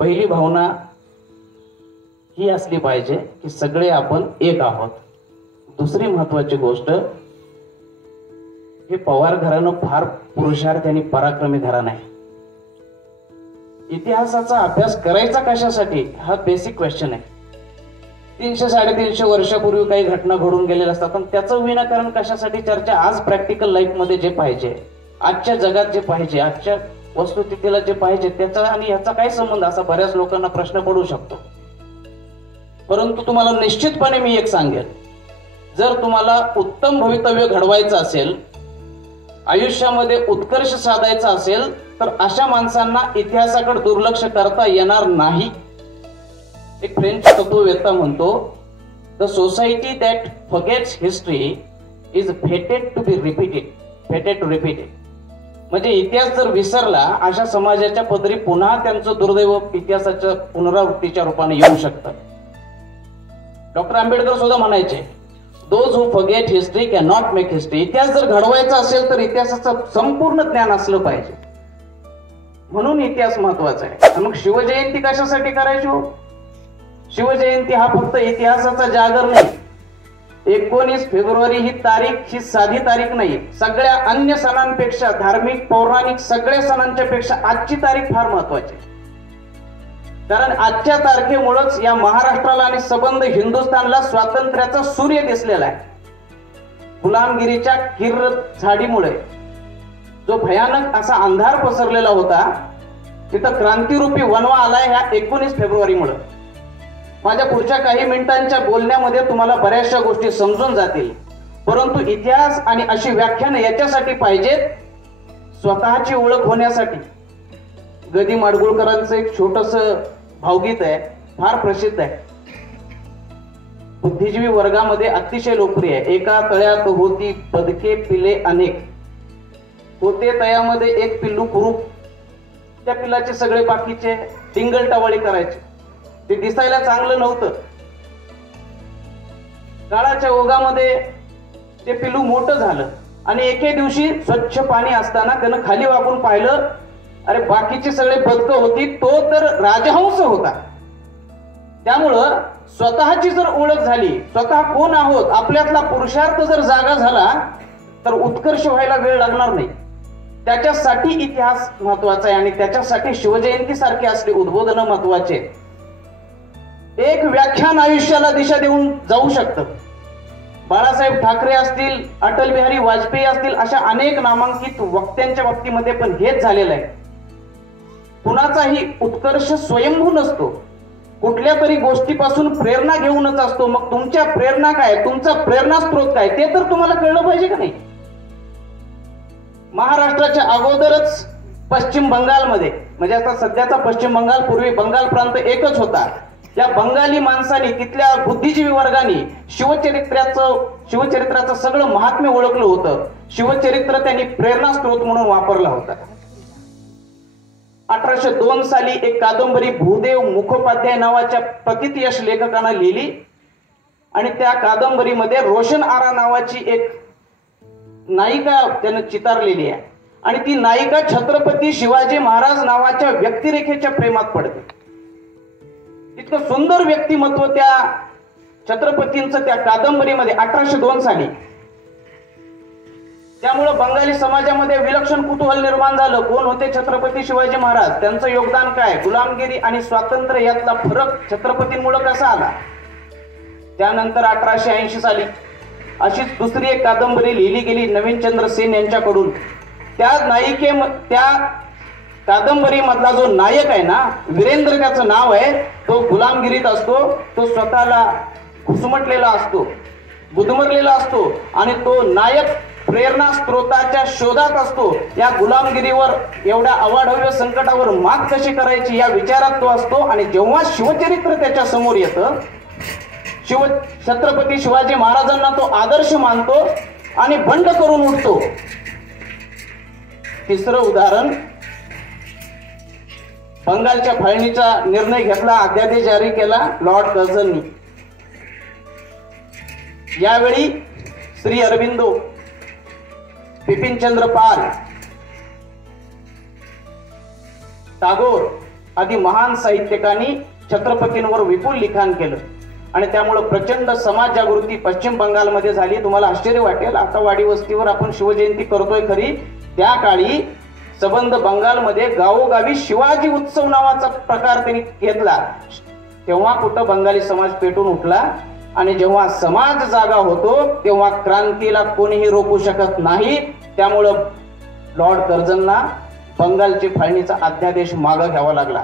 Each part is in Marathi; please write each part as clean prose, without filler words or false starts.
पहिली भावना ही असली पाहिजे की सगळे आपण एक आहोत. दुसरी महत्वाची गोष्ट, हे पवार घराणं फार पुरुषार्थ आणि पराक्रमी घराणं आहे. इतिहासाचा अभ्यास करायचा कशासाठी हा बेसिक क्वेश्चन आहे. 300-350 वर्षापूर्वी काही घटना घडून गेलेल्या असतात, पण त्याचं विनाकारण कशासाठी चर्चा. आज प्रॅक्टिकल लाईफ मध्ये जे पाहिजे, आजच्या जगात जे पाहिजे, आजच्या वस्तुस्थितीला जे पाहिजे, त्याचा आणि याचा काय संबंध, असा बऱ्याच लोकांना प्रश्न पडू शकतो. परंतु तुम्हाला निश्चितपणे मी एक सांगेन, जर तुम्हाला उत्तम भवितव्य घडवायचं असेल, आयुष्यामध्ये उत्कर्ष साधायचा असेल, तर अशा माणसांना इतिहासाकडे दुर्लक्ष करता येणार नाही. एक फ्रेंच तत्ववेत्ता म्हणतो, the society that forgets history is fated to be repeated. Fated to repeat it. म्हणजे इतिहास जर विसरला, अशा समाजाच्या पदरी पुन्हा त्यांचं दुर्दैव इतिहासाच्या पुनरावृत्तीच्या रूपाने येऊ शकतं. डॉक्टर आंबेडकर सुद्धा म्हणायचे, those who forget history can not make history. इतिहास जर घडवायचा असेल तर इतिहासाचं संपूर्ण ज्ञान असलं पाहिजे. म्हणून इतिहास महत्वाचा आहे. मग शिवजयंती कशासाठी करायची हो? शिवजयंती हा फक्त इतिहासाचा जागर नाही. 19 फेब्रुवारी ही तारीख ही साधी तारीख नाही. सगळ्या अन्य सणांपेक्षा, धार्मिक पौराणिक सगळ्या सणांच्या पेक्षा आजची तारीख फार महत्वाची आहे. कारण आजच्या तारखेमुळेच या महाराष्ट्राला आणि सबंध हिंदुस्थानला स्वातंत्र्याचा सूर्य दिसलेला आहे. गुलामगिरीच्या किर्र झाडीमुळे जो भयानक असा अंधार पसरलेला होता, तिथं क्रांतिरूपी वनवा आलाय ह्या 19 फेब्रुवारीमुळे. माझ्या पुढच्या काही मिनिटांच्या बोलण्यामध्ये तुम्हाला बऱ्याचशा गोष्टी समजून जातील. परंतु इतिहास आणि अशी व्याख्यानं याच्यासाठी पाहिजेत, स्वतःची ओळख होण्यासाठी. गदी माडगुळकरांचं एक छोटस भावगीत आहे, फार प्रसिद्ध आहे. बुद्धिजीवी वर्गामध्ये अतिशय लोकप्रिय आहे. एका तळ्यात होती पदके पिले अनेक, होते तळ्यामध्ये एक पिल्लू कुरूप. त्या पिल्लाचे सगळे बाकीचे टिंगलटावळी करायचे. ते दिसायला चांगलं नव्हतं. काळाच्या ओघामध्ये ते पिल्लू मोठं झालं आणि एके दिवशी स्वच्छ पाणी असताना त्यानं खाली वाकून पाहिलं, अरे बाकीची सगळे बदकं होती, तो तर राजहंस होता. त्यामुळं स्वतःची जर ओळख झाली, स्वतः कोण आहोत, आपल्यातला पुरुषार्थ जर जागा झाला, तर उत्कर्ष व्हायला वेळ लागणार नाही. त्याच्यासाठी इतिहास महत्वाचा आहे आणि त्याच्यासाठी शिवजयंती सारखी असली उद्बोधनं महत्वाचे. एक व्याख्यान आयुष्याला दिशा देऊन जाऊ शकतं. बाळासाहेब ठाकरे असतील, अटल बिहारी वाजपेयी असतील, अशा अनेक नामांकित वक्त्यांच्या बाबतीमध्ये पण हेच झालेलं आहे. कुणाचाही उत्कर्ष स्वयंभू नसतो, कुठल्या तरी गोष्टीपासून प्रेरणा घेऊनच असतो. मग तुमच्या प्रेरणा काय, तुमचा प्रेरणा स्त्रोत काय, ते तर तुम्हाला कळलं पाहिजे का नाही. महाराष्ट्राच्या अगोदरच पश्चिम बंगालमध्ये, म्हणजे आता सध्याचा पश्चिम बंगाल, पूर्वी बंगाल प्रांत एकच होता. या बंगाली माणसांनी, तिथल्या बुद्धिजीवी वर्गाने शिवचरित्राचं सगळं महात्म्य ओळखलं होतं. शिवचरित्र त्यांनी प्रेरणा स्त्रोत म्हणून वापरला होता. 1802 साली एक कादंबरी भूदेव मुखोपाध्याय नावाच्या प्रतितयश लेखकानं लिहिली आणि त्या कादंबरीमध्ये रोशन आरा नावाची एक नायिका त्यानं चितारलेली आहे आणि ती नायिका छत्रपती शिवाजी महाराज नावाच्या व्यक्तिरेखेच्या प्रेमात पडते. इतकं सुंदर व्यक्तिमत्व त्या छत्रपतींचं त्या कादंबरीमध्ये 1802 साली. त्यामुळं बंगाली समाजामध्ये विलक्षण कुतूहल निर्माण झालं. कोण होते छत्रपती शिवाजी महाराज, त्यांचं योगदान काय, गुलामगिरी आणि स्वातंत्र्य यातला फरक छत्रपतींमुळे कसा आला. त्यानंतर 1880 साली अशीच दुसरी एक कादंबरी लिहिली गेली नवीनचंद्र सेन यांच्याकडून. त्या कादंबरी मधला जो नायक आहे ना, वीरेंद्र त्याचं नाव आहे, तो गुलामगिरीत असतो. तो स्वतःला घुसमटलेला असतो, गुदमरलेला असतो आणि तो नायक प्रेरणा स्त्रोताच्या शोधात असतो. या गुलामगिरीवर, एवढ्या अवाढव्य संकटावर मात कशी करायची या विचारात तो असतो. आणि जेव्हा शिवचरित्र त्याच्या समोर येतं, छत्रपती शिवाजी महाराजांना तो आदर्श मानतो आणि बंड करून उठतो. तिसरं उदाहरण, बंगालच्या फाळणीचा निर्णय घेतला, अध्यादेश जारी केला लॉर्ड कर्झननी. यावेळी श्री अरविंदो, बिपिनचंद्र पाल, टागोर आदी महान साहित्यिकांनी छत्रपतींवर विपुल लिखाण केलं आणि त्यामुळे प्रचंड समाज जागृती पश्चिम बंगालमध्ये झाली. तुम्हाला आश्चर्य वाटेल, आता वाडी वस्तीवर आपण शिवजयंती करतोय खरी, त्या काळी सबंध बंगालमध्ये गावोगावी शिवाजी उत्सव नावाचा प्रकार त्यांनी घेतला. तेव्हा कुठं बंगाली समाज पेटून उठला आणि जेव्हा समाज जागा होतो तेव्हा क्रांतीला कोणीही रोखू शकत नाही. त्यामुळं लॉर्ड कर्झनना बंगालची फाळणीचा अध्यादेश मागे घ्यावा लागला.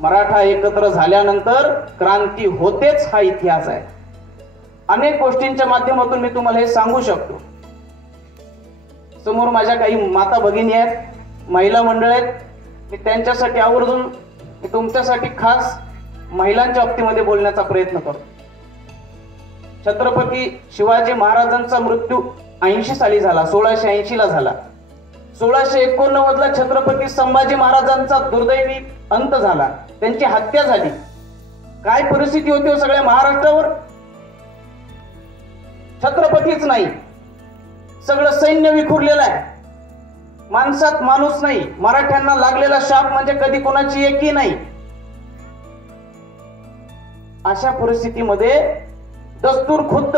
मराठा एकत्र झाल्यानंतर क्रांती होतेच हा इतिहास आहे. अनेक गोष्टींच्या माध्यमातून मी तुम्हाला हे सांगू शकतो. समोर माझ्या काही माता भगिनी आहेत, महिला मंडळ आहेत, मी त्यांच्यासाठी आवर्जून तुमच्यासाठी खास महिलांच्या बाबतीमध्ये बोलण्याचा प्रयत्न करतो. छत्रपती शिवाजी महाराजांचा मृत्यू 80 साली झाला, 1680 ला झाला. 1689 ला छत्रपती संभाजी महाराजांचा दुर्दैवी अंत झाला, त्यांची हत्या झाली. काय परिस्थिती होती हो सगळ्या महाराष्ट्रावर? छत्रपतीच नाही, सगळं सैन्य विखुरलेलं आहे, माणसात माणूस नाही. मराठ्यांना लागलेला शाप म्हणजे कधी कोणाची एकी नाही. अशा परिस्थितीमध्ये दस्तूर खुद्द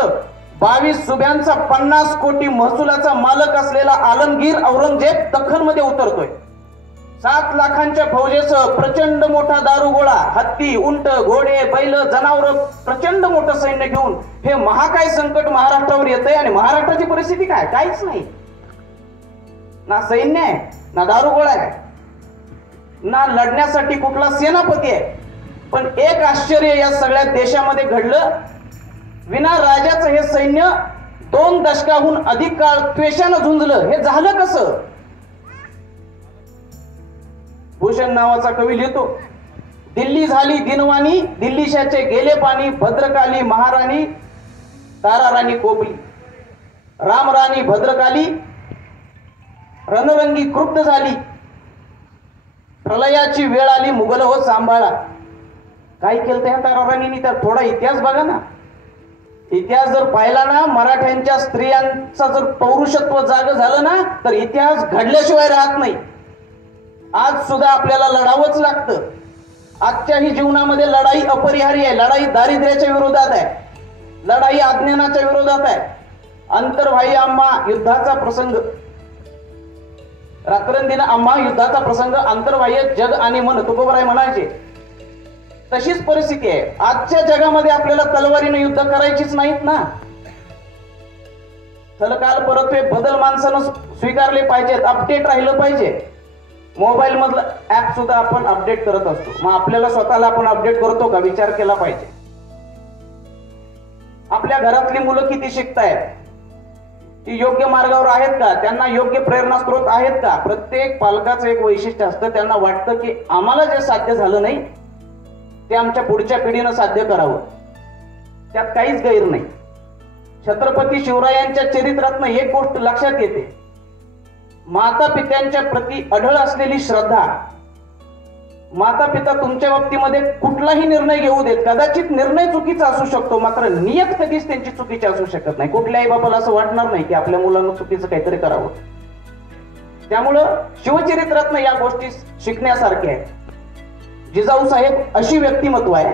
22 सुब्यांचा 50 कोटी महसुलाचा मालक असलेला आलमगीर औरंगजेब दख्खनमध्ये उतरतोय. 7 लाखांच्या फौजेसह प्रचंड मोठा दारुगोळा, हत्ती, उंट, घोडे, बैल, जनावर, प्रचंड मोठं सैन्य घेऊन हे महाकाय संकट महाराष्ट्रावर येतंय. आणि महाराष्ट्राची परिस्थिती काय? काहीच नाही. ना सैन्य आहे, ना दारुगोळा आहे, ना लढण्यासाठी कुठला सेनापती आहे. पण एक आश्चर्य या सगळ्या देशामध्ये घडलं, विना राजाचं हे सैन्य 2 दशकाहून अधिक काळ त्वेषानं झुंजलं. हे झालं कसं? भूषण नावाचा कवी लिहितो, दिल्ली झाली दिनवाणी, दिल्लीशाचे गेले पाणी, भद्रकाली महाराणी, ताराराणी कोबली, रामराणी भद्रकाली रणरंगी क्रुद्ध झाली, प्रलयाची वेळ आली, मुघल हो सांभाळा. काय केलं त्या ताराराणींनी? तर थोडा इतिहास बघा ना. इतिहास जर पाहिला ना, मराठ्यांच्या स्त्रियांचा जर पौरुषत्व जाग झालं ना, तर इतिहास घडल्याशिवाय राहत नाही. आज सुद्धा आपल्याला लढावंच लागतं. आजच्याही जीवनामध्ये लढाई अपरिहार्य आहे. लढाई दारिद्र्याच्या विरोधात आहे, लढाई अज्ञानाच्या विरोधात आहे. अंतर्बाह्य आम्हा युद्धाचा प्रसंग, रात्रंदिन आम्हा युद्धाचा प्रसंग, अंतर्बाह्य जग आणि मन, तुकोबराय म्हणायचे. तशीच परिस्थिती आहे आजच्या जगामध्ये. आपल्याला तलवारीने युद्ध करायचीच नाहीत ना. काल परत बदल माणसानं स्वीकारले पाहिजेत, अपडेट राहिलं पाहिजे. मोबाईल मधलं ऍप सुद्धा आपण अपडेट करत असतो. मग आपल्याला स्वतःला आपण अपडेट करतो का? विचार केला पाहिजे. आपल्या घरातली मुलं किती शिकतायत? ती योग्य मार्गावर आहेत का? त्यांना योग्य प्रेरणा स्रोत आहेत का? प्रत्येक पालकाचं एक वैशिष्ट्य असतं, त्यांना वाटतं की आम्हाला जे साध्य झालं नाही ते आमच्या पुढच्या पिढीनं साध्य करावं. त्यात काहीच गैर नाही. छत्रपती शिवरायांच्या चरित्रातनं एक गोष्ट लक्षात येते, माता पित्यांच्या प्रती अढळ असलेली श्रद्धा. माता पिता तुमच्या बाबतीमध्ये कुठलाही निर्णय घेऊ देत, कदाचित निर्णय चुकीचा असू शकतो, मात्र नियत कधीच त्यांची चुकीची असू शकत नाही. कुठल्याही बापाला असं वाटणार नाही की आपल्या मुलांना चुकीचं काहीतरी करावं. त्यामुळं शिवचरित्रातनं या गोष्टी शिकण्यासारख्या आहेत. जिजाऊ साहेब अशी व्यक्तिमत्व आहे,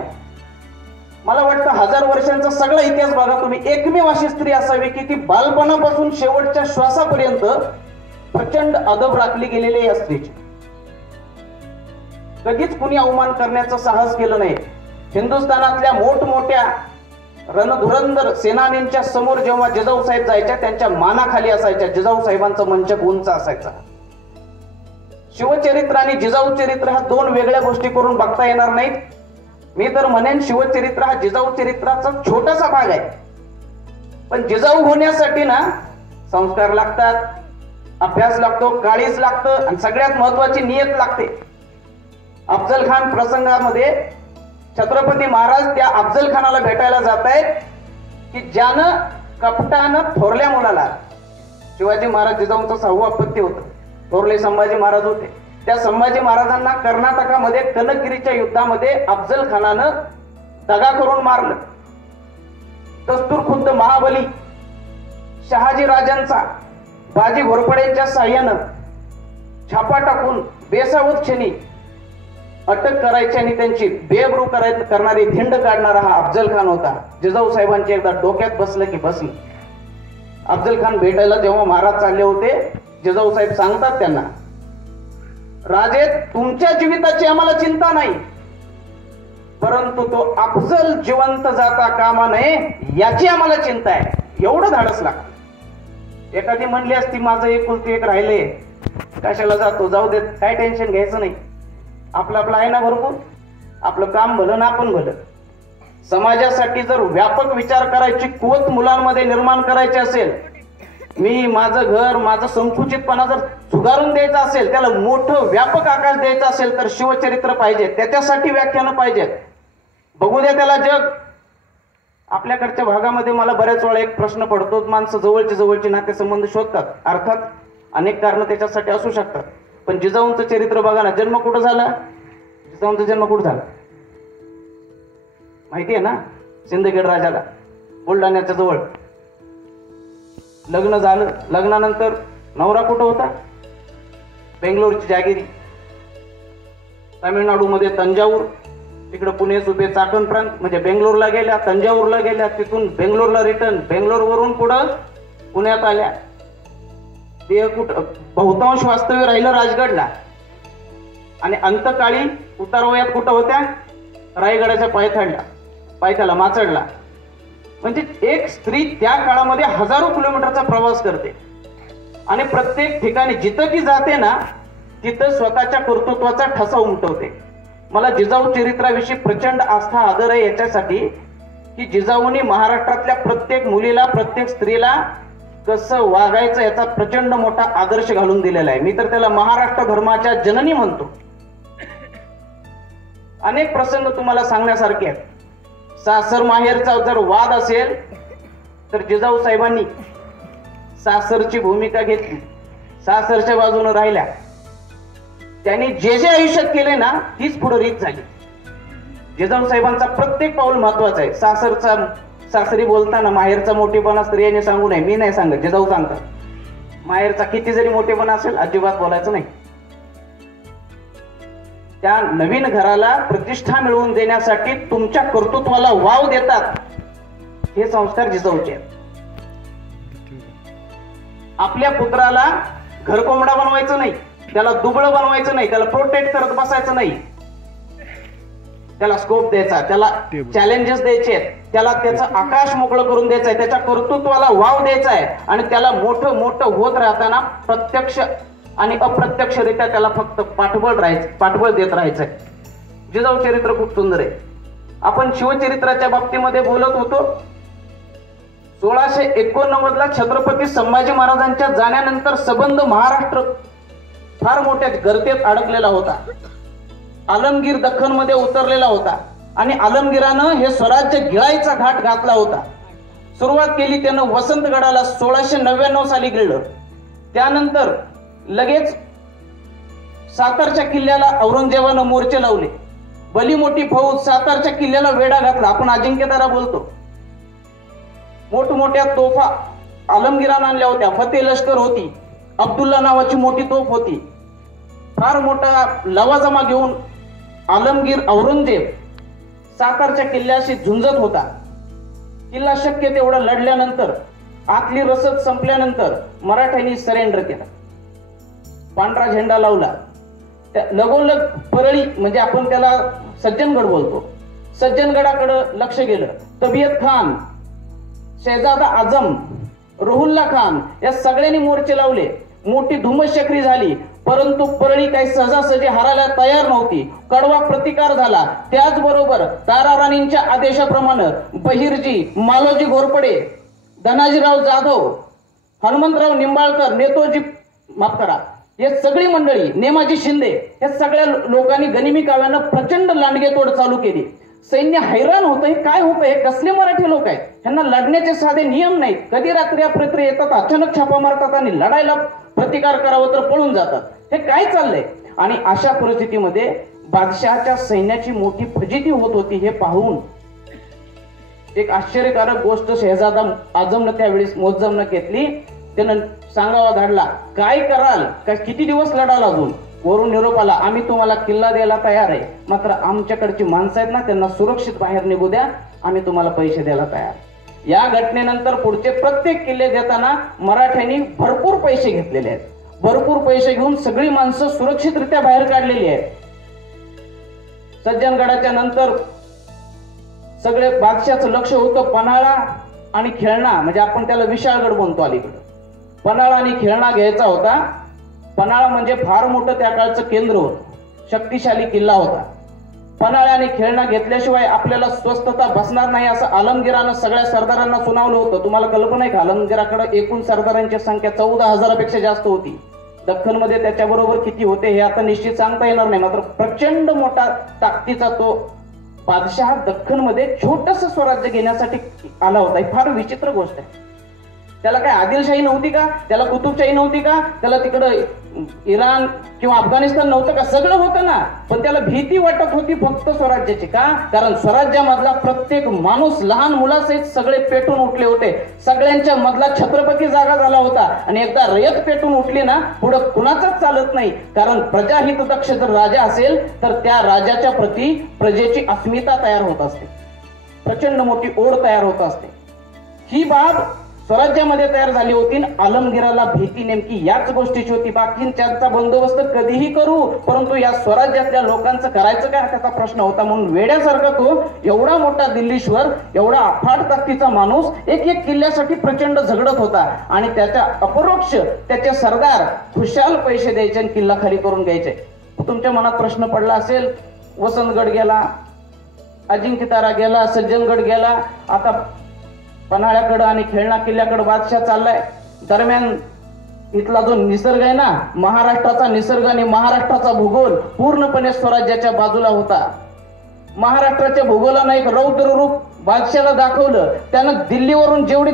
मला वाटतं 1000 वर्षांचा सगळा इतिहास बघा तुम्ही, एकमेव अशी स्त्री असावी की ती बालपणापासून शेवटच्या श्वासापर्यंत प्रचंड अदब राखली गेलेली या स्त्रीची. कधीच कुणी अवमान करण्याचं साहस केलं नाही. हिंदुस्थानातल्या मोठमोठ्या रणधुरंदर सेनानींच्या समोर जेव्हा जिजाऊ साहेब जायच्या, त्यांच्या मानाखाली असायच्या. जिजाऊ साहेबांचा मंचक उंच असायचा. शिवचरित्र आणि जिजाऊ चरित्र हा 2 वेगळ्या गोष्टी करून बघता येणार नाहीत. मी तर म्हणेन शिवचरित्र हा जिजाऊ चरित्राचा छोटासा भाग आहे. पण जिजाऊ होण्यासाठी ना संस्कार लागतात, अभ्यास लागतो, काळीज लागतं आणि सगळ्यात महत्वाची नियत लागते. अफजल खान प्रसंगामध्ये छत्रपती महाराज त्या अफजल खानाला भेटायला जात आहेत की ज्यानं कपटानं थोरल्या मुलाला, शिवाजी महाराज जिजाऊंचं 6वं अपत्य होतं, थोरले संभाजी महाराज होते, त्या संभाजी महाराजांना कर्नाटकामध्ये कनकगिरीच्या युद्धामध्ये अफजल खानानं दगा करून मारलं. दस्तूर खुद्द महाबली शहाजी राजांचा बाजी घोरपडेंच्या साह्यानं छापा टाकून बेसावत क्षणी अटक करायची आणि त्यांची बेअब्रू करणारी धिंड काढणारा हा अफजल खान होता. जिजाऊ साहेबांच्या एकदा डोक्यात बसलं की बसलं. अफजल खान भेटायला जेव्हा महाराज चालले होते, जिजाऊ साहेब सांगतात त्यांना, राजे तुमच्या जीविताची आम्हाला चिंता नाही, परंतु तो अफजल जिवंत जाता कामा नये याची आम्हाला चिंता आहे. एवढं धाडस लागतं. एखादी म्हणली असती माझं एकुलती एक राहिले, कशाला जातो, जाऊ देत, काय टेन्शन घ्यायचं नाही, आपलं आपलं आहे ना भरपूर, आपलं काम भलं ना आपण भलं. समाजासाठी जर व्यापक विचार करायची कुवत मुलांमध्ये निर्माण करायची असेल, मी माझं घर, माझं संकुचितपणा जर सुधारून द्यायचा असेल, त्याला मोठं व्यापक आकाश द्यायचं असेल तर शिवचरित्र पाहिजे, त्याच्यासाठी व्याख्यानं पाहिजेत. बघू द्या त्याला जग. आपल्याकडच्या भागामध्ये मला बऱ्याच वेळा एक प्रश्न पडतो, माणसं जवळचे नातेसंबंध शोधतात. अर्थात अनेक कारणं त्याच्यासाठी असू शकतात, पण जिजाऊंचं चरित्र बघा ना. जन्म कुठं झाला? जिजाऊंचा जन्म कुठं झाला माहिती आहे ना? सिंदखेड राजाला, बुलढाण्याच्या जवळ. लग्न झालं, लग्नानंतर नवरा कुठं होता? बेंगलोरची जागिरी. तामिळनाडूमध्ये तंजाऊर, तिकडे पुणे सुपे चाकण प्रांत, म्हणजे बेंगलोरला गेल्या, तंजाऊरला गेल्या, तिथून बेंगलोरला रिटर्न, बेंगलोरवरून पुढं पुण्यात आल्या. ते कुठं बहुतांश वास्तव्य राहिलं राजगडला, आणि अंतकाळी उतारवयात कुठं होत्या? रायगडाच्या पायथ्याला माचडला. म्हणजे एक स्त्री त्या काळामध्ये हजारो किलोमीटरचा प्रवास करते, आणि प्रत्येक ठिकाणी जिथं ती जाते ना, तिथं स्वतःच्या कर्तृत्वाचा ठसा उमटवते. मला जिजाऊ चरित्राविषयी प्रचंड आस्था आदर आहे याच्यासाठी की जिजाऊंनी महाराष्ट्रातल्या प्रत्येक मुलीला, प्रत्येक स्त्रीला कसं वागायचं याचा प्रचंड मोठा आदर्श घालून दिलेला आहे. मी तर त्याला महाराष्ट्र धर्माच्या जननी म्हणतो. अनेक प्रसंग तुम्हाला सांगण्यासारखे आहेत. सासर माहेरचा जर वाद असेल तर जिजाऊ साहेबांनी सासरची भूमिका घेतली, सासरच्या बाजूने राहिल्या. त्यांनी जे जे आयुष्यात केले ना, तीच पुढे रीत झाली. जिजाऊ साहेबांचा प्रत्येक पाऊल महत्वाचा आहे. सासरी बोलताना माहेरचा मोठेपणा स्त्रियांनी सांगू नये, मी नाही सांगत, जिजाऊ सांगतात. माहेरचा किती जरी मोठेपणा असेल अजिबात बोलायचं नाही. त्या नवीन घराला प्रतिष्ठा मिळवून देण्यासाठी तुमच्या कर्तृत्वाला वाव देतात, हे संस्कार जिजाऊचे. आपल्या पुत्राला घरकोंबडा बनवायचं नाही, त्याला दुबळं बनवायचं नाही, त्याला प्रोटेक्ट करत बसायचं नाही. त्याला स्कोप द्यायचा, त्याला चॅलेंजेस द्यायचे, त्याला त्याचं आकाश मोकळं करून द्यायचंय, त्याच्या कर्तृत्वाला वाव द्यायचा आहे, आणि त्याला मोठं मोठं होत राहताना प्रत्यक्ष आणि अप्रत्यक्षरित्या त्याला फक्त पाठबळ देत राहायचंय. जिजाऊ चरित्र खूप सुंदर आहे. आपण शिवचरित्राच्या बाबतीमध्ये बोलत होतो. 1689 ला छत्रपती संभाजी महाराजांच्या जाण्यानंतर संबंध महाराष्ट्र फार मोठ्या गर्तेत अडकलेला होता. आलमगीर दख्खन मध्ये उतरलेला होता, आणि आलमगीरानं हे स्वराज्य गिळायचा घाट घातला होता. सुरुवात केली त्यानं वसंतगडाला 1699 साली गिळलं. त्यानंतर लगेच सातारच्या किल्ल्याला औरंगजेबानं मोर्चे लावले. भली मोठी फौज सातारच्या किल्ल्याला वेढा घातला. आपण अजिंक्यतारा बोलतो. मोठमोठ्या तोफा आलमगीरानं आणल्या होत्या. फतेह लष्कर होती, अब्दुल्ला नावाची मोठी तोफ होती. फार मोठा लवाजमा घेऊन आलमगीर औरंगजेब सातारच्या किल्ल्याशी झुंजत होता. किल्ला शक्य तेवढा लढल्यानंतर, आतली रसद संपल्यानंतर मराठ्यांनी सरेंडर केला. पांढरा झेंडा लावला. लगोलग परळी, म्हणजे आपण त्याला सज्जनगड बोलतो, सज्जनगडाकडे लक्ष गेलं. तबियत खान, शहजादा आजम, रुहुल्ला खान या सगळ्यांनी मोर्चे लावले. मोठी धुमश्चक्री झाली, परंतु परळी काही सहजासहजी हारायला तयार नव्हती. कडवा प्रतिकार झाला. त्याचबरोबर ताराराणींच्या आदेशाप्रमाणे बहिर्जी, मालोजी घोरपडे, धनाजीराव जाधव, हनुमंतराव निंबाळकर, हे सगळी मंडळी, नेमाजी शिंदे, या सगळ्या लोकांनी गनिमी काव्यानं प्रचंड लांडगेतोड चालू केली. सैन्य हैराण होतं. हे काय होतं? हे कसले मराठी लोक आहेत? ह्यांना लढण्याचे साधे नियम नाहीत. कधी रात्री अप्रत्रे येतात, अचानक छापा मारतात, आणि लढायला प्रतिकार करावं तर पळून जातात. हे काय चाललंय? आणि अशा परिस्थितीमध्ये बादशहाच्या सैन्याची मोठी फजिती होत होती. हे पाहून एक आश्चर्यकारक गोष्ट शहजादा आजमनं त्यावेळेस मोजजमनं घेतली. त्यानं सांगावा धाडला, काय कराल? काय किती दिवस लढाल अजून? वरून निरोप आला, आम्ही तुम्हाला किल्ला द्यायला तयार आहे, मात्र आमच्याकडची माणसं आहेत ना त्यांना सुरक्षित बाहेर निघू द्या, आम्ही तुम्हाला पैसे द्यायला तयार. या घटनेनंतर पुढचे प्रत्येक किल्ले देताना मराठ्यांनी भरपूर पैसे घेतलेले आहेत. भरपूर पैसे घेऊन सगळी माणसं सुरक्षितरित्या बाहेर काढलेली आहेत. सज्जनगडाच्या नंतर सगळे बादशाहचं लक्ष होतं पन्हाळा आणि खेळणा, म्हणजे आपण त्याला विशाळगड म्हणतो अलीकडं. पन्हाळा आणि खेळणा घ्यायचा होता. पन्हाळा म्हणजे फार मोठं त्या काळचं केंद्र होतं, शक्तिशाली किल्ला होता. पन्हाळा आणि खेळणा घेतल्याशिवाय आपल्याला स्वस्थता बसणार नाही असं आलमगीरानं सगळ्या सरदारांना सुनावलं होतं. तुम्हाला कल्पना आहे का, आलमगीराकडे एकूण सरदारांची संख्या 14,000पेक्षा जास्त होती. दख्खनमध्ये त्याच्याबरोबर किती होते हे आता निश्चित सांगता येणार नाही, मात्र प्रचंड मोठा ताकदीचा तो बादशाह दख्खनमध्ये छोटस स्वराज्य घेण्यासाठी आला होता. ही फार विचित्र गोष्ट आहे. त्याला काय आदिलशाही नव्हती का, त्याला कुतुबशाही नव्हती का, त्याला तिकडं इराण किंवा अफगाणिस्तान नव्हतं का, सगळं होतं ना, पण त्याला भीती वाटत होती फक्त स्वराज्याची. का? कारण स्वराज्यामधला प्रत्येक माणूस लहान मुलासहित सगळे पेटून उठले होते. सगळ्यांच्या मधला छत्रपती जागा झाला होता आणि एकदा रयत पेटून उठली ना पुढं कुणाचाच चालत नाही. कारण प्रजाहितदक्ष जर राजा असेल तर त्या राजाच्या प्रती प्रजेची अस्मिता तयार होत असते, प्रचंड मोठी ओढ तयार होत असते. ही बाब स्वराज्यामध्ये तयार झाली होती. आलमगीराला भीती नेमकी याच गोष्टीची होती. बाकींचा बंदोबस्त कधीही करू, परंतु या स्वराज्यातल्या लोकांचं करायचं काय त्याचा प्रश्न होता. म्हणून वेड्यासारखा तो एवढा मोठा दिल्लीश्वर, एवढा अफाट ताकदीचा माणूस एक किल्ल्यासाठी प्रचंड झगडत होता आणि त्याच्या अपरोक्ष त्याचे सरदार खुशाल पैसे द्यायचे आणि किल्ला खाली करून घ्यायचे. तुमच्या मनात प्रश्न पडला असेल, वसंतगड गेला, अजिंक्यतारा गेला, सज्जनगड गेला, आता पन्हाळ्याकडं आणि खेळणा किल्ल्याकडे बादशाह चाललाय. दरम्यान इथला जो निसर्ग आहे ना, महाराष्ट्राचा निसर्ग आणि महाराष्ट्राचा भूगोल पूर्णपणे स्वराज्याच्या बाजूला होता. महाराष्ट्राच्या भूगोलानं एक रौद्र रूप बादशाहला दाखवलं. त्यानं दिल्लीवरून जेवढी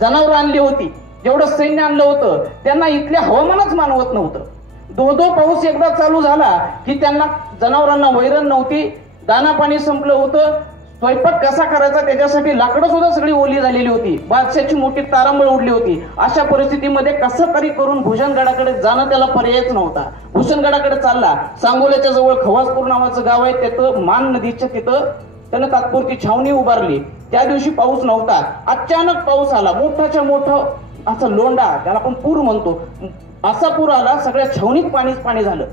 जनावरं आणली होती, जेवढं सैन्य आणलं होतं, त्यांना इथल्या हवामानच मानवत नव्हतं. धो पाऊस एकदा चालू झाला की त्यांना जनावरांना वैरण नव्हती, दाना पाणी संपलं होतं, स्वयंपाक कसा करायचा त्याच्यासाठी लाकडं सुद्धा सगळी ओली झालेली होती. बादशाहची मोठी तारांबळ उडली होती. अशा परिस्थितीमध्ये कसं तरी करून भूषणगडाकडे जाणं त्याला पर्यायच नव्हता. भूषणगडाकडे चालला. सांगोल्याच्या जवळ खवासपूर नावाचं गाव आहे, त्याचं मान नदीच्या तिथं त्यानं तात्पुरती छावणी उभारली. त्या दिवशी पाऊस नव्हता. अचानक पाऊस आला, मोठाच्या मोठं असं लोंढा, त्याला आपण पूर म्हणतो, असा पूर आला. सगळ्या छावणीत पाणीच पाणी झालं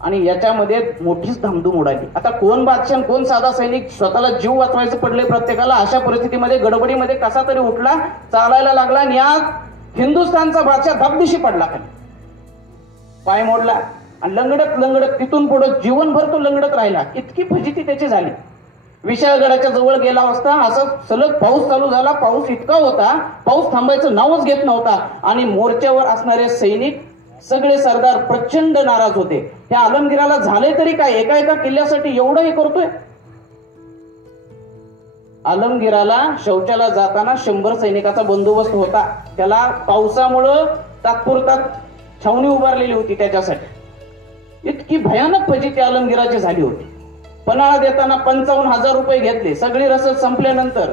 आणि याच्यामध्ये मोठीच धामधूम उडाली. आता कोण बादशाह कोण साधा सैनिक, स्वतःला जीव वाचवायचं पडले प्रत्येकाला. अशा परिस्थितीमध्ये गडबडीमध्ये कसा तरी उठला, चालायला लागला आणि आज हिंदुस्थानचा बादशाह धबदिशी पडला, खाली पाय मोडला आणि लंगडत तिथून पुढे जीवनभर तो लंगडत राहिला. इतकी फजिती त्याची झाली. विशाळगडाच्या जवळ गेला असता असं सलग पाऊस चालू झाला. पाऊस इतका होता, पाऊस थांबायचं नावच घेत नव्हता आणि मोर्चावर असणारे सैनिक सगळे सरदार प्रचंड नाराज होते. त्या आलमगीराला झाले तरी काय, एका किल्ल्यासाठी एवढं हे करतोय. आलमगीराला शौचाला जाताना 100 सैनिकाचा बंदोबस्त होता. त्याला पावसामुळं तात्पुरता छावणी उभारलेली होती त्याच्यासाठी. इतकी भयानक फजिती आलमगीराची झाली होती. पन्हाळा देताना 55,000 रुपये घेतले, सगळी रसद संपल्यानंतर.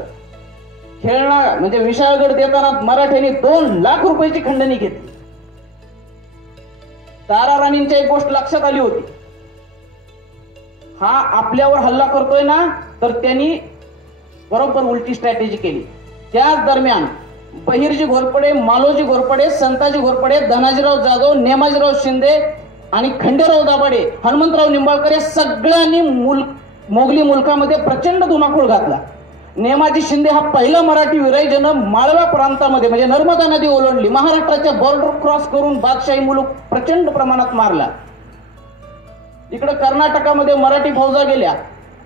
खेळणा म्हणजे विशाळगड देताना मराठ्यांनी 2 लाख रुपयाची खंडणी घेतली. तारा राणींची एक गोष्ट लक्षात आली होती, हा आपल्यावर हल्ला करतोय ना, तर त्यांनी बरोबर उलटी स्ट्रॅटेजी केली. त्याच दरम्यान बहिर्जी घोरपडे, मालोजी घोरपडे, संताजी घोरपडे, धनाजीराव जाधव, नेमाजीराव शिंदे आणि खंडेराव दाभाडे, हनुमंतराव निंबाळकर या सगळ्यांनी मोगली मुलकामध्ये प्रचंड धुमाकूळ घातला. नेमाजी शिंदे हा पहिला मराठी विराई ज्यानं माळवा प्रांतामध्ये म्हणजे नर्मदा नदी ओलांडली, महाराष्ट्राच्या बॉर्डर क्रॉस करून बादशाही मुलूक प्रचंड प्रमाणात मारला. इकडे कर्नाटकामध्ये मराठी फौजा गेल्या.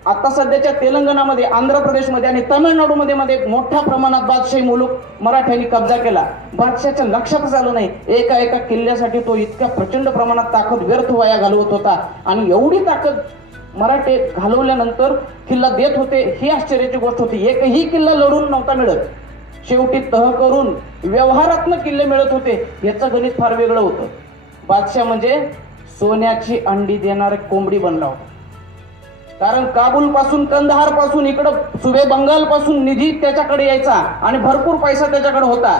आता सध्याच्या तेलंगणामध्ये, आंध्र प्रदेशमध्ये आणि तामिळनाडूमध्ये मोठ्या प्रमाणात बादशाही मुलूक मराठ्यांनी कब्जा केला. बादशाहच्या लक्षातच आलं नाही, एका किल्ल्यासाठी तो इतक्या प्रचंड प्रमाणात ताकद व्यर्थ वाया घालवत होता. आणि एवढी ताकद मराठे घालवल्यानंतर किल्ला देत होते, ही आश्चर्याची गोष्ट होती. एकही किल्ला लढून नव्हता मिळत. शेवटी तह करून व्यवहारातनं किल्ले मिळत होते. याचं गणित फार वेगळं होतं. बादशाह म्हणजे सोन्याची अंडी देणारे कोंबडी बनला होता. कारण काबूल पासून, कंदहार पासून, इकडं सुबे बंगाल पासून निधी त्याच्याकडे यायचा आणि भरपूर पैसा त्याच्याकडे होता.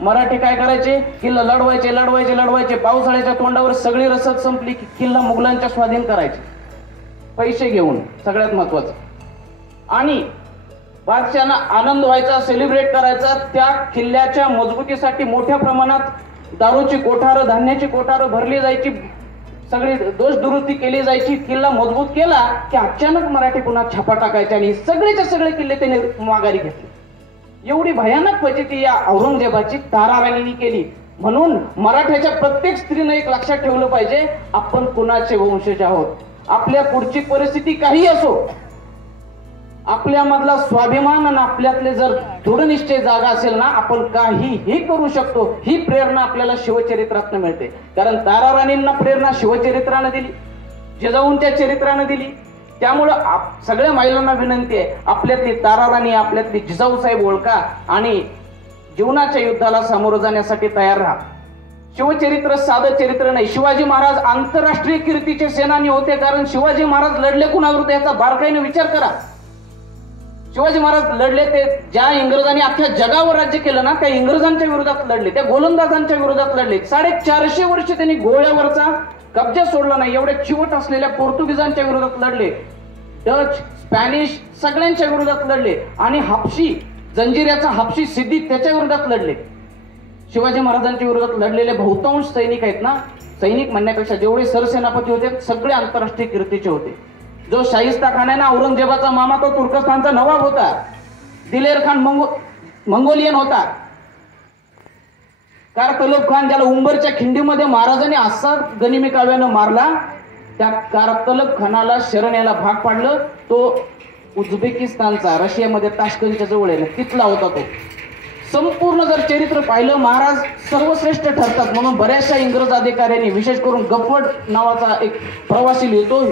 मराठी काय करायचे, किल्ला लढवायचे लढवायचे लढवायचे, पावसाळ्याच्या तोंडावर सगळी रसद संपली की किल्ला मुघलांच्या स्वाधीन करायचे, पैसे घेऊन, सगळ्यात महत्वाचं. आणि बादशाहांना आनंद व्हायचा, सेलिब्रेट करायचा. त्या किल्ल्याच्या मजबूतीसाठी मोठ्या प्रमाणात दारूची कोठारं, धान्याची कोठारं भरली जायची, सगळी दोष दुरुस्ती केली जायची. किल्ला मजबूत केला की अचानक मराठी पुन्हा छापा टाकायचे आणि सगळेच्या सगळे किल्ले त्याने माघारी घेतले. एवढी भयानक फजिती या औरंगजेबाची ताराराणीने केली. म्हणून मराठ्याच्या प्रत्येक स्त्रीनं एक लक्षात ठेवलं पाहिजे, आपण कुणाचे वंशज आहोत. आपल्या पुढची परिस्थिती काही असो, आपल्यामधला स्वाभिमान आणि आपल्यातले जर दृढनिश्चय जागा असेल ना, आपण काहीही करू शकतो. ही प्रेरणा आपल्याला शिवचरित्रातनं मिळते. कारण ताराराणींना प्रेरणा शिवचरित्रानं दिली, जिजाऊंच्या चरित्रानं दिली. त्यामुळं सगळ्या महिलांना विनंती आहे, आपल्यातली ताराराणी, आपल्यातली जिजाऊ साहेब ओळखा आणि जीवनाच्या युद्धाला सामोरं जाण्यासाठी तयार राहा. शिवचरित्र साधं चरित्र नाही. शिवाजी महाराज आंतरराष्ट्रीय कीर्तीचे सेनानी होते, कारण शिवाजी महाराज लढले कुणाविरुद्ध याचा बारकाईने विचार करा. शिवाजी महाराज लढले ते ज्या इंग्रजांनी अख्ख्या जगावर राज्य केलं ना, त्या इंग्रजांच्या विरोधात लढले, त्या गोलंदाजांच्या विरोधात लढले. 450 वर्ष त्यांनी गोळ्यावरचा कब्जा सोडला नाही, एवढ्या चिवट असलेल्या पोर्तुगीजांच्या विरोधात लढले, डच, स्पॅनिश सगळ्यांच्या विरोधात लढले आणि हापशी जंजिऱ्याचा हापशी सिद्धी त्याच्या विरोधात लढले. शिवाजी महाराजांच्या विरोधात लढलेले बहुतांश सैनिक आहेत ना, सैनिक म्हणण्यापेक्षा जेवढे सरसेनापती होते सगळे आंतरराष्ट्रीय कीर्तीचे होते. जो शाहिस्ता खान आहे ना, औरंगजेबाचा मामा, तो तुर्कस्तानचा नवाब होता. दिलेर खान मंगोलियन होता. कारतलब खान, ज्याला उंबरच्या खिंडीमध्ये महाराजांनी असा गनिमी काव्यानं मारला, त्या कारतलब खानाला शरण यायला भाग पाडलं. तो उझबेकिस्तानचा, रशियामध्ये ताश्कंतच्या जवळ आहे, तिथला होता तो. संपूर्ण जर चरित्र पाहिलं, महाराज सर्वश्रेष्ठ ठरतात. म्हणून बऱ्याचशा इंग्रज अधिकाऱ्यांनी, विशेष करून गफर्ड नावाचा एक प्रवासी लिहितो,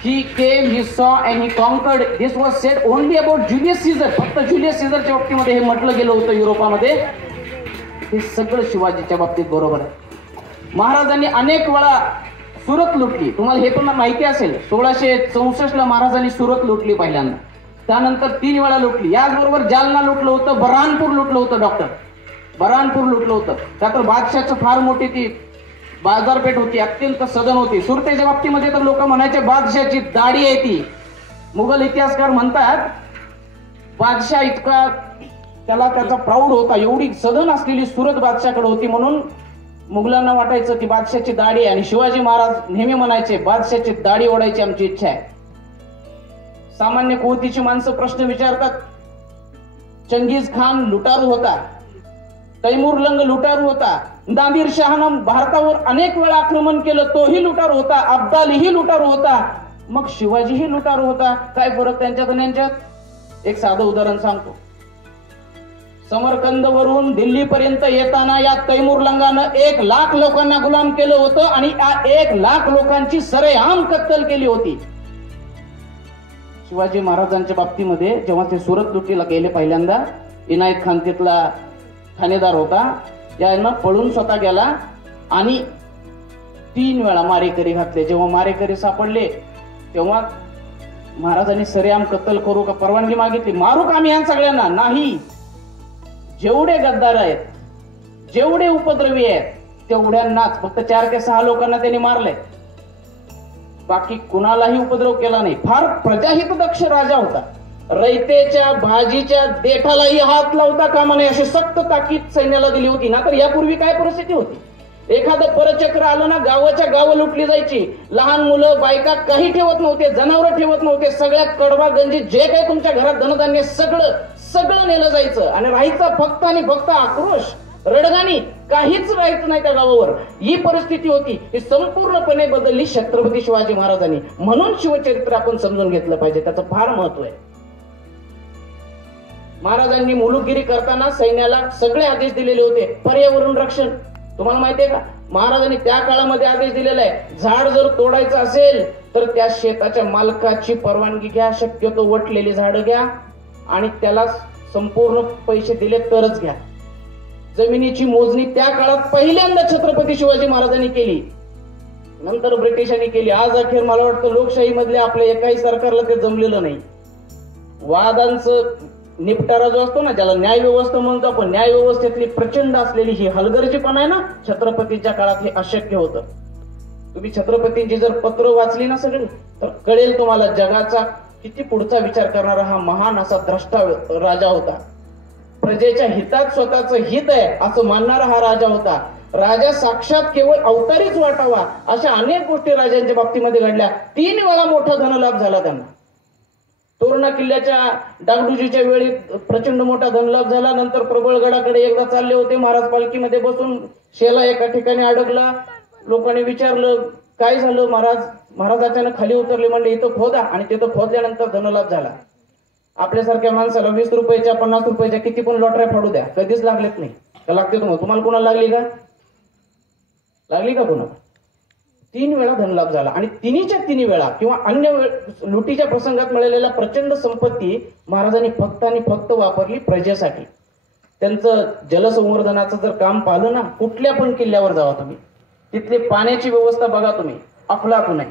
he came, he saw and he conquered. This was said only about Julius Caesar. फक्त जुलियस सीझरच्या बाबतीमध्ये हे म्हटलं गेलं होतं युरोपामध्ये. हे सगळं शिवाजीच्या बाबतीत बरोबर आहे. महाराजांनी अनेक वेळा सुरत लुटली. तुम्हाला हे पण माहिती असेल, 1664 ला महाराजांनी सुरत लुटली पहिल्यांदा. त्यानंतर 3 वेळा लुटली. याचबरोबर जालना लुटलं होतं, बऱ्हाणपूर लुटलं होतं, डॉक्टर बऱ्हाणपूर लुटलं होतं. का तर बादशाहचं फार मोठी ती बाजारपेठ होती, अत्यंत सदन होती. सुरतेच्या बाबतीमध्ये तर लोक म्हणायचे बादशाहची दाढी आहे ती. मुघल इतिहासकार म्हणतात बादशाह इतका त्याचा प्राऊड होता, एवढी सदन असलेली सुरत बादशाहकडे होती. म्हणून मुघलांना वाटायचं की बादशाहची दाढी आहे. आणि शिवाजी महाराज नेहमी म्हणायचे बादशाहची दाढी ओढायची आमची इच्छा आहे. सामान्य कोळतीची माणसं प्रश्न विचारतात, चंगीज खान लुटारू होता, तैमूर लंग लुटारू होता, नादिर शहानं भारतावर अनेक वेळा आक्रमण केलं, तोही लुटारू होता, अब्दालीही लुटारू होता, मग शिवाजीही लुटारू होता. काय फरक त्यांच्यात आणि यांच्यात? एक साधं उदाहरण सांगतो. समरकंद वरून दिल्ली पर्यंत येताना या तैमूर लंगानं 1 लाख लोकांना गुलाम केलं होतं आणि या 1 लाख लोकांची सरेआम कत्तल केली होती. शिवाजी महाराजांच्या बाबतीमध्ये जेव्हा ते सुरत लुटीला गेले पहिल्यांदा, इनायत खान तिथला ठाणेदार होता, यांना पळून स्वतः गेला आणि 3 वेळा मारेकरी घातले. जेव्हा मारेकरी सापडले तेव्हा महाराजांनी सरेआम कत्तल करू का परवानगी मागितली. मारू का आम्ही या सगळ्यांना? नाही. जेवढे गद्दार आहेत, जेवढे उपद्रवी आहेत तेवढ्यांनाच, फक्त 4 ते 6 लोकांना त्यांनी मारले, बाकी कुणालाही उपद्रव केला नाही. फार प्रजाहित दक्ष राजा होता. रयतेच्या भाजीच्या देठालाही हात लावता कामा नये अशी सक्त ताकीद सैन्याला दिली होती. ना तर यापूर्वी काय परिस्थिती होती, एखादं परचक्र आलं ना, गावाच्या गावं लुटली जायची. लहान मुलं बायका काही ठेवत नव्हते, जनावर ठेवत नव्हते. सगळ्यात कडवा गंजी जे काही तुमच्या घरात धनधान्य सगळं नेलं जायचं आणि राहायचं फक्त आणि फक्त आक्रोश, रडगाणी, काहीच राहायचं नाही त्या गावावर. ही परिस्थिती होती. ही संपूर्णपणे बदलली छत्रपती शिवाजी महाराजांनी. म्हणून शिवचरित्र आपण समजून घेतलं पाहिजे, त्याचं फार महत्व आहे. महाराजांनी मुलुकगिरी करताना सैन्याला सगळे आदेश दिलेले होते. पर्यावरण रक्षण, तुम्हाला माहिती आहे का, महाराजांनी त्या काळामध्ये आदेश दिलेला आहे, झाड जर तोडायचं असेल तर त्या शेताच्या मालकाची परवानगी घ्या, शक्यतो वटलेली झाडं घ्या आणि त्याला संपूर्ण पैसे दिले तरच घ्या. जमिनीची मोजणी त्या काळात पहिल्यांदा छत्रपती शिवाजी महाराजांनी केली, नंतर ब्रिटिशांनी केली. आज अखेर मला वाटतं लोकशाही मधल्या आपल्या एकाही सरकारला ते जमलेलं नाही. वादांचं निपटारा जो असतो ना, ज्याला न्याय व्यवस्था म्हणतो आपण, न्याय व्यवस्थेतली प्रचंड असलेली ही हलगर्जीपणा आहे ना, छत्रपतींच्या काळात हे अशक्य होतं. तुम्ही छत्रपतींची जर पत्र वाचली ना सगळी, तर कळेल तुम्हाला जगाचा किती पुढचा विचार करणारा हा महान असा द्रष्टा राजा होता. प्रजेच्या हितात स्वतःचं हित आहे असं मानणारा हा राजा होता. राजा साक्षात केवळ अवतारीच वाटावा अशा अनेक गोष्टी राजांच्या बाबतीमध्ये घडल्या. 3 वेळा मोठा धनलाभ झाला त्यांना. तोरणा किल्ल्याच्या डागडुजीच्या वेळी प्रचंड मोठा धनलाभ झाला. नंतर प्रबळगडाकडे एकदा चालले होते महाराज, पालखीमध्ये बसून शेला एका ठिकाणी अडकला. लोकांनी विचारलं काय झालं महाराज. महाराज अचानक खाली उतरले, म्हणले इथं खोदा, आणि तिथं खोदल्यानंतर धनलाभ झाला. आपल्यासारख्या माणसाला 20 रुपयाच्या 50 रुपयाच्या किती पण लॉटऱ्या फाडू द्या, कधीच लागलेत नाही. का लागते तुम्हाला कोणाला लागली का? लागली का कोणाला? 3 वेळा धनलाभ झाला. आणि तिन्हीच्या 3 वेळा किंवा अन्य लुटीच्या प्रसंगात मिळालेल्या प्रचंड संपत्ती महाराजांनी फक्त आणि फक्त वापरली प्रजेसाठी. त्यांचं जलसंवर्धनाचं जर काम पाहिलं ना, कुठल्या पण किल्ल्यावर जावा तुम्ही, तिथली पाण्याची व्यवस्था बघा तुम्ही, अफलातून आहे.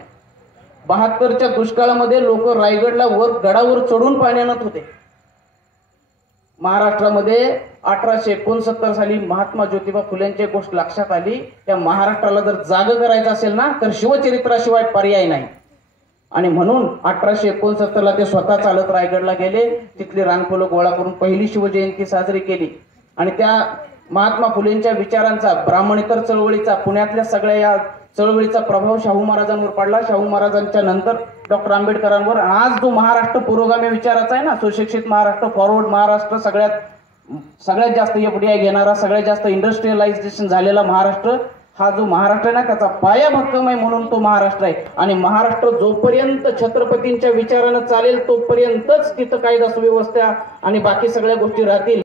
72च्या दुष्काळामध्ये लोक रायगडला वर गडावर चढून पाणी आणत होते. महाराष्ट्रामध्ये 1869 साली महात्मा ज्योतिबा फुलेंची गोष्ट लक्षात आली. त्या महाराष्ट्राला जर जाग करायचं असेल ना, तर शिवचरित्राशिवाय पर्याय नाही. आणि म्हणून 1869ला ते स्वतः चालत रायगडला गेले. तिथली रानफुलं गोळा करून पहिली शिवजयंती साजरी केली. आणि त्या महात्मा फुलेंच्या विचारांचा, ब्राह्मणेतर चळवळीचा, पुण्यातल्या सगळ्या या चळवळीचा प्रभाव शाहू महाराजांवर पडला. शाहू महाराजांच्या नंतर डॉक्टर आंबेडकरांवर. आज जो महाराष्ट्र पुरोगामी विचाराचा आहे ना, सुशिक्षित महाराष्ट्र, फॉरवर्ड महाराष्ट्र, सगळ्यात जास्त FDI घेणारा, सगळ्यात जास्त इंडस्ट्रियलायझेशन झालेला महाराष्ट्र, हा जो महाराष्ट्र आहे ना, त्याचा पाया भक्कम आहे म्हणून तो महाराष्ट्र आहे. आणि महाराष्ट्र जोपर्यंत छत्रपतींच्या विचारानं चालेल तोपर्यंतच तिथं कायदा सुव्यवस्था आणि बाकी सगळ्या गोष्टी राहतील.